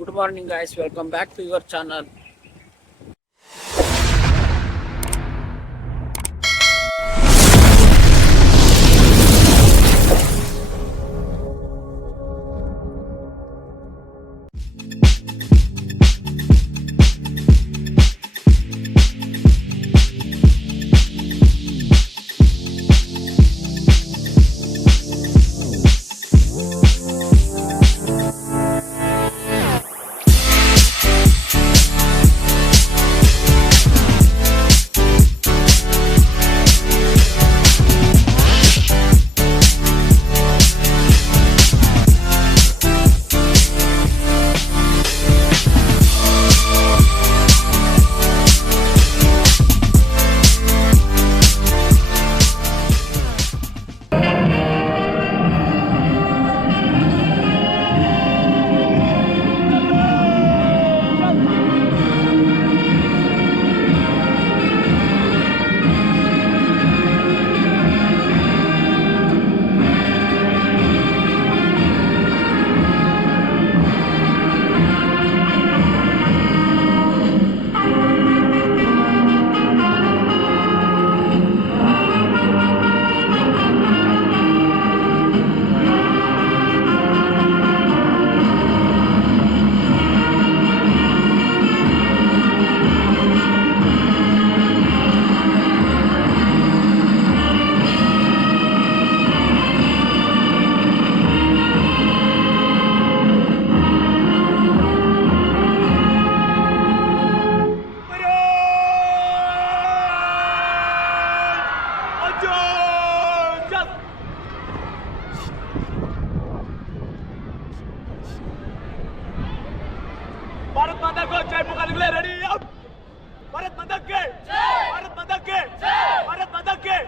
Good morning, guys. Welcome back to your channel. Bharat माता को जय पुकारने के लिए रेडी अब भारत माता के जय भारत माता के जय भारत माता के जय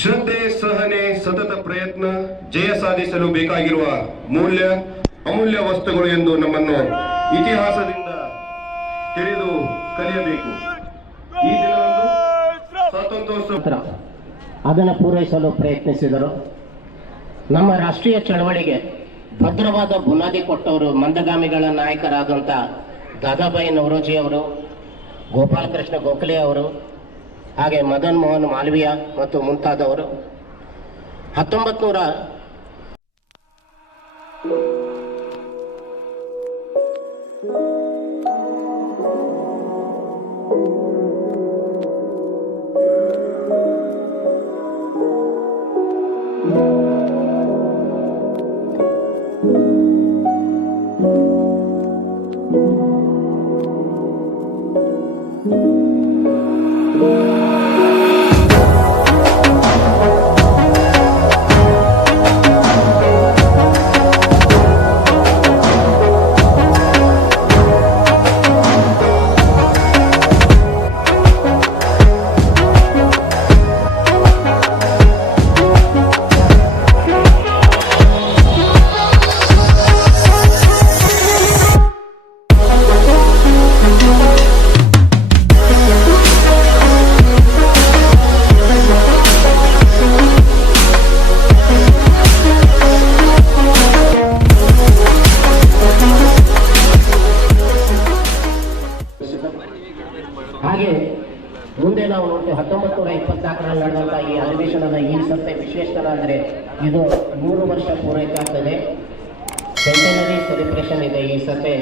ಶ್ರದ್ಧೆ, ಸಹನೆ, ಸತತ ಪ್ರಯತ್ನ ಜಯ ಸಾಧಿಸಲು ಬೇಕಾಗಿರುವ ಮೂಲ್ಯ ಅಮೂಲ್ಯ ವಸ್ತುಗಳು ಎಂದು ನಮ್ಮನ್ನು ಇತಿಹಾಸದಿಂದ ತಿಳಿದು ಕಲಿಯಬೇಕು. ಈ ದಿನದಂದು ಸ್ವಾತಂತ್ರ್ಯೋತ್ಸವ ಅದನ್ನು ಪೂರೈಸಲು ಪ್ರಯತ್ನಿಸಿದರು. ನಮ್ಮ ರಾಷ್ಟ್ರೀಯ ಚಳವಳಿಗೆ ಭದ್ರವಾದ ಬುನಾದಿ ಕೊಟ್ಟವರು ಮಂದಗಾಮಿಗಳ ನಾಯಕರಾದಂಥ ದಾದಾಬಾಯಿ ನವರೋಜಿ ಅವರು, ಗೋಪಾಲಕೃಷ್ಣ ಗೋಖಲೆ ಅವರು, ಹಾಗೆ ಮದನ್ ಮೋಹನ್ ಮಾಲ್ವೀಯ ಮತ್ತು ಮುಂತಾದವರು 1900 ಹಾಗೆ ಮುಂದೆ ನಾವು ನೋಡ್ತೀವಿ 1924ರಲ್ಲಿ ನಡೆದಂಥ ಈ ಅಧಿವೇಶನದ ಈ ಸಭೆ ವಿಶೇಷ ಅಂದರೆ ಇದು 3 ವರ್ಷ ಪೂರೈಕೆ ಆಗ್ತದೆ. सेंटेनरी सेलिब्रेशन ಇದೆ ಈ ಸತೆ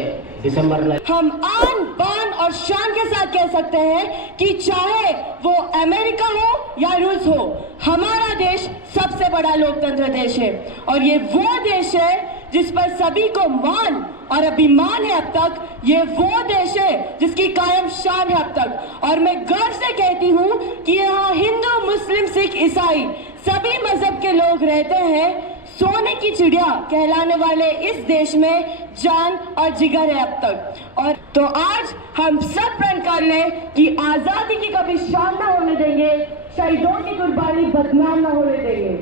ಡಿಸೆಂಬರ್ हम आन बान और और शान के साथ कह सकते हैं कि चाहे वो अमेरिका हो या रूस हो, हमारा देश सबसे बड़ा लोकतंत्र देश है और ये वो देश है जिस पर सभी को मान और अभिमान है अब तक। ये वो देश है जिसकी कायम शान है अब तक। और मैं गर्व से कहती हूँ कि यहाँ हिंदू, मुस्लिम, सिख, ईसाई सभी मजहब के लोग रहते हैं। सोने की चिड़िया कहलाने वाले इस देश में जान और जिगर है अब तक। और तो आज हम सब प्रण कर लें कि आजादी की कभी शान न होने देंगे, शहीदों की कुर्बानी बदनाम न होने देंगे।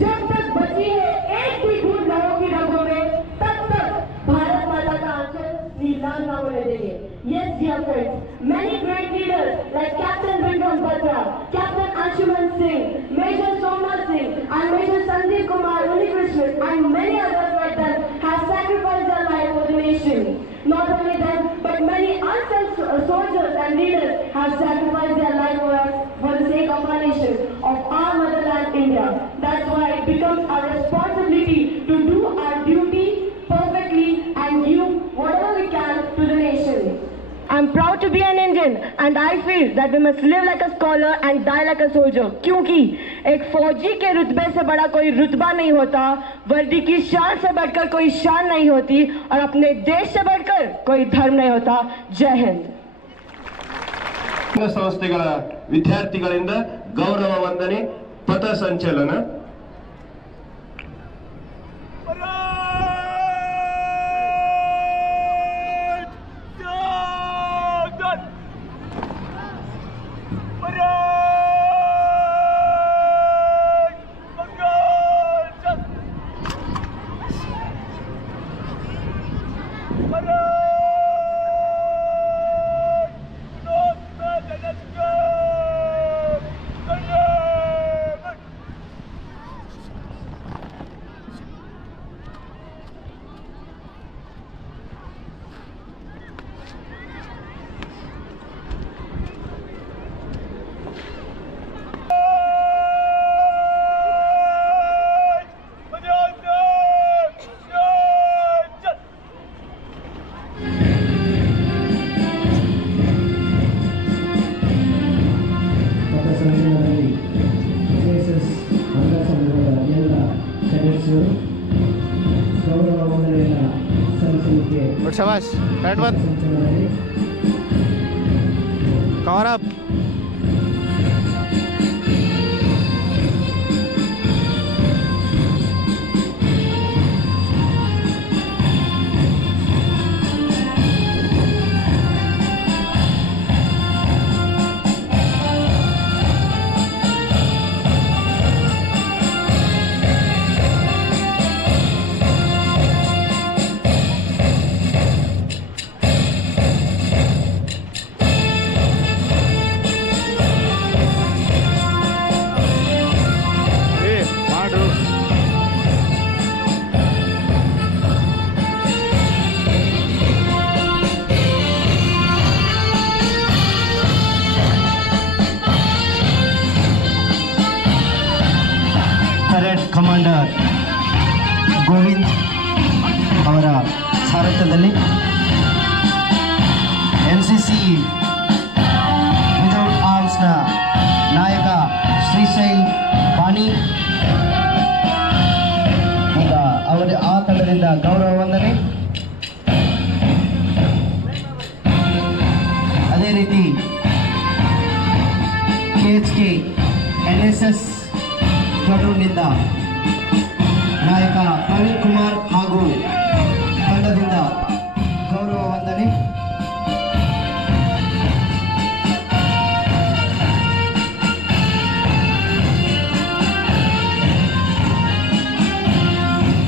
जब तक बची है एक भी खून लहरों की रगों में, तब तक भारत माता का आंचल नीलाम न होने देंगे। Yes, dear friends, many great leaders like Captain Vikram Batra, Captain Anshuman Singh, Major Soma Singh, and Major Sandeep Kumar Unikrishnan, and many others like them have sacrificed their life for the nation. Not only them, but many unsung soldiers and leaders have sacrificed their life for us, for the sake of our nation, of our motherland India. That's why it becomes our responsibility to do our duty perfectly and give whatever we can to the nation. I'm proud to be an Indian and I feel that we must live like a scholar and die like a soldier. क्योंकि एक फौजी के रुतबे से बड़ा कोई रुतबा नहीं होता, वर्दी की शान से बढ़कर कोई शान नहीं होती और अपने देश से बढ़कर कोई धर्म नहीं होता। जय हिंद। ಸಂಸ್ಥೆಗಳ ವಿದ್ಯಾರ್ಥಿಗಳಿಂದ ಗೌರವ ವಂದನೆ, ಪಥ ಸಂಚಲನ. शाबाश, बैट बंद, कवर अप। ಕಮಾಂಡರ್ ಗೋವಿಂದ್ ಅವರ ಸಾರಥ್ಯದಲ್ಲಿ NCC ವಿದೌಟ್ ಆರ್ಮ್ಸ್ನ ನಾಯಕ ಶ್ರೀಶೈಲ್ ಬಾಣಿ ಈಗ ಅವರ ಆ ತಂಡದಿಂದ ಗೌರವ ವಂದನೆ. ಅದೇ ರೀತಿ KHK NSS ಪ್ಲಾಟೂನ್ನಿಂದ ನಾಯಕ ಪ್ರವೀಣ್ ಕುಮಾರ್ ಹಾಗೂ ತಂಡದಿಂದ ಗೌರವ ವಂದನೆ.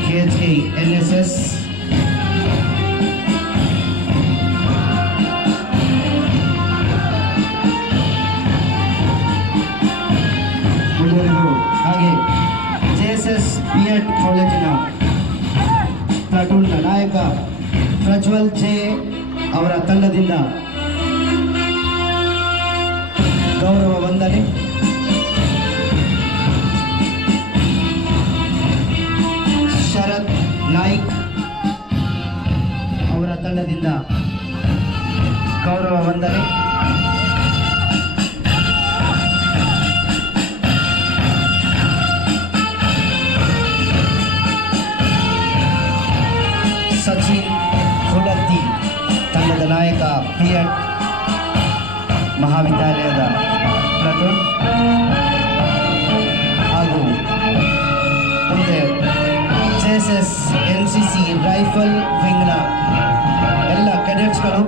KHK NSS ಹಾಗೆ JSS B.Ed ಕಾಲೇಜಿನ ಪ್ಲಾಟೂನ್ನ ನಾಯಕ ಪ್ರಜ್ವಲ್ ಜೆ ಅವರ ತಂಡದಿಂದ ಗೌರವ ವಂದನೆ. ಶರತ್ ನಾಯ್ಕ್ ಅವರ ತಂಡದಿಂದ ಗೌರವ ವಂದನೆ. ಸಚಿನ್ ಹುಲತ್ತಿ ತಂಡದ ನಾಯಕ ಪಿಎಡ್ ಮಹಾವಿದ್ಯಾಲಯದ ಪ್ಲಟೂನ್ ಹಾಗೂ ಮುಂದೆ JSS NCC ರೈಫಲ್ ವಿಂಗ್ನ ಎಲ್ಲ ಕೆಡೆಟ್ಸ್ಗಳು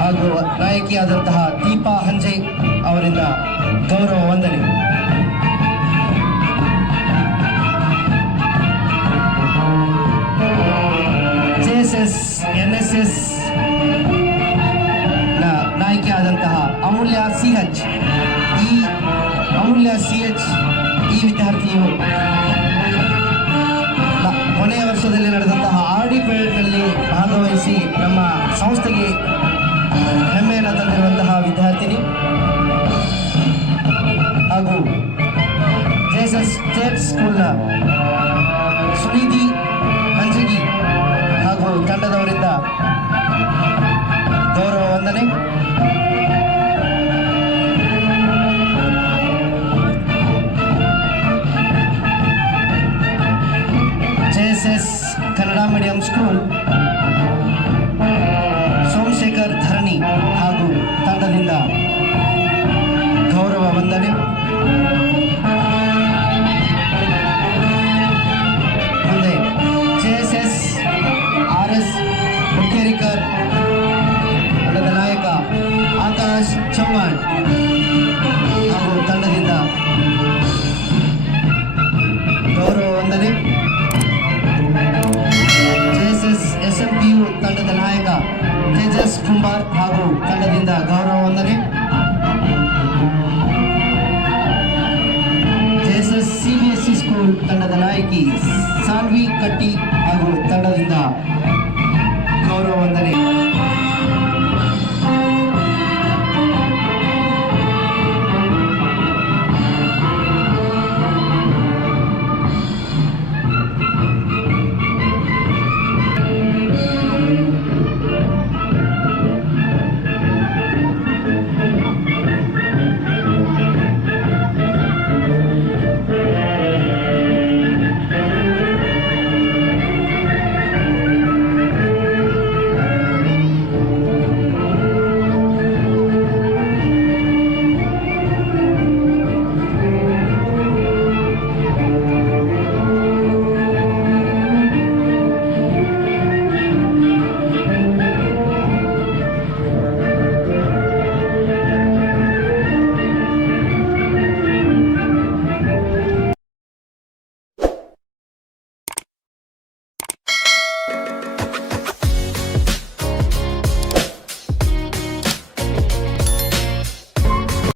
ಹಾಗೂ ನಾಯಕಿಯಾದಂತಹ ದೀಪಾ ಹಂಜೆ ಅವರಿಂದ ಗೌರವ ವಂದನೆ. JSS NSS ನ ನಾಯಕಿಯಾದಂತಹ ಅಮೂಲ್ಯ CH ಈ ವಿದ್ಯಾರ್ಥಿಯು ಕೊನೆಯ ವರ್ಷದಲ್ಲಿ ನಡೆದಂತಹ RD ಪೀರಿಯಡ್ನಲ್ಲಿ ಭಾಗವಹಿಸಿ ನಮ್ಮ ಸಂಸ್ಥೆಗೆ ಹೆಮ್ಮೆಯನ್ನು ತಂದಿರುವಂತಹ ವಿದ್ಯಾರ್ಥಿನಿ ಹಾಗೂ JSS ಸ್ಟೇಟ್ ಸ್ಕೂಲ್ನ ಸುನಿಧಿ ಅಂಜಗಿ ಹಾಗೂ ತಂಡದವರಿಂದ ಗೌರವ ವಂದನೆ. JSS Kannada medium school Somashekar Dharani ಹಾಗೂ ತಂಡದಿಂದ ಗೌರವ ವಂದನೆ. ಮುಂದೆ JSS RS ಹುಕ್ಕೇರಿಕರ್ ತಂಡದ ನಾಯಕ ಆಕಾಶ್ ಚೌಹಾಣ್ ಹಾಗೂ ತಂಡದಿಂದ ಗೌರವ ವಂದನೆ. JSS SMPU ತಂಡದ ನಾಯಕ ತೇಜಸ್ ಕುಂಬಾರ್ ಹಾಗೂ ತಂಡದಿಂದ ಗೌರವ ವಂದನೆ. JSS CBSE ಸ್ಕೂಲ್ ತಂಡದ ನಾಯಕಿ ಸಾನ್ವಿ ಕಟ್ಟಿ ಹಾಗೂ ತಂಡದಿಂದ ಗೌರವ ವಂದನೆ.